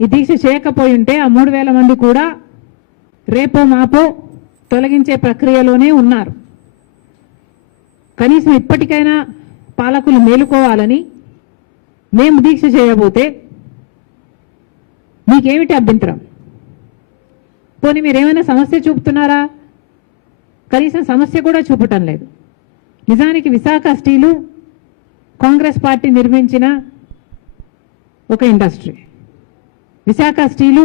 ఈ దీక్ష చేయకపోయి ఉంటే ఆ 3,000 మంది కూడా రేపో మాపో తొలగించే ప్రక్రియలోనే ఉన్నారు. కనీసం ఇప్పటికైనా పాలకులు మేలుకోవాలని మేము దీక్ష చేయబోతే మీకేమిటి అభ్యంతరం? పోనీ మీరేమైనా సమస్య చూపుతున్నారా? కనీసం సమస్య కూడా చూపటం లేదు. నిజానికి విశాఖ స్టీలు కాంగ్రెస్ పార్టీ నిర్మించిన ఒక ఇండస్ట్రీ. విశాఖ స్టీలు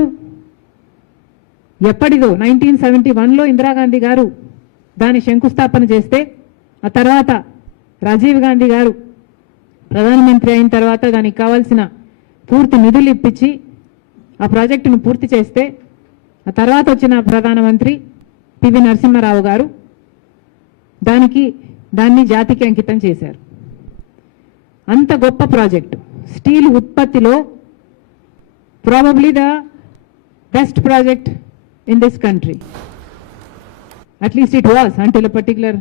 ఎప్పటిదో 1971లో ఇందిరాగాంధీ గారు దాని శంకుస్థాపన చేస్తే ఆ తర్వాత రాజీవ్ గాంధీ గారు ప్రధానమంత్రి అయిన తర్వాత దానికి కావాల్సిన పూర్తి నిధులు ఇప్పించి ఆ ప్రాజెక్టును పూర్తి చేస్తే ఆ తర్వాత వచ్చిన ప్రధానమంత్రి పివి నరసింహారావు గారు దాన్ని జాతికి అంకితం చేశారు. అంత గొప్ప ప్రాజెక్టు స్టీల్ ఉత్పత్తిలో probably the best project in this country. At least it was until a particular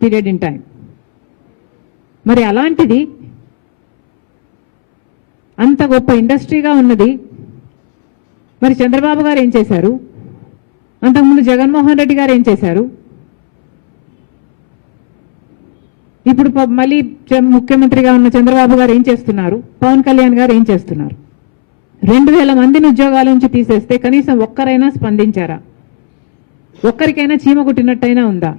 period in time. మరి అలాంటిది అంత గొప్ప ఇండస్ట్రీగా ఉన్నది మరి చంద్రబాబు గారు ఏం చేశారు? అంతకుముందు జగన్మోహన్ రెడ్డి గారు ఏం చేశారు? ఇప్పుడు మళ్ళీ ముఖ్యమంత్రిగా ఉన్న చంద్రబాబు గారు ఏం చేస్తున్నారు? పవన్ కళ్యాణ్ గారు ఏం చేస్తున్నారు? 2,000 మందిని ఉద్యోగాల నుంచి తీసేస్తే కనీసం ఒక్కరైనా స్పందించారా? ఒక్కరికైనా చీమ కుట్టినట్టయినా ఉందా?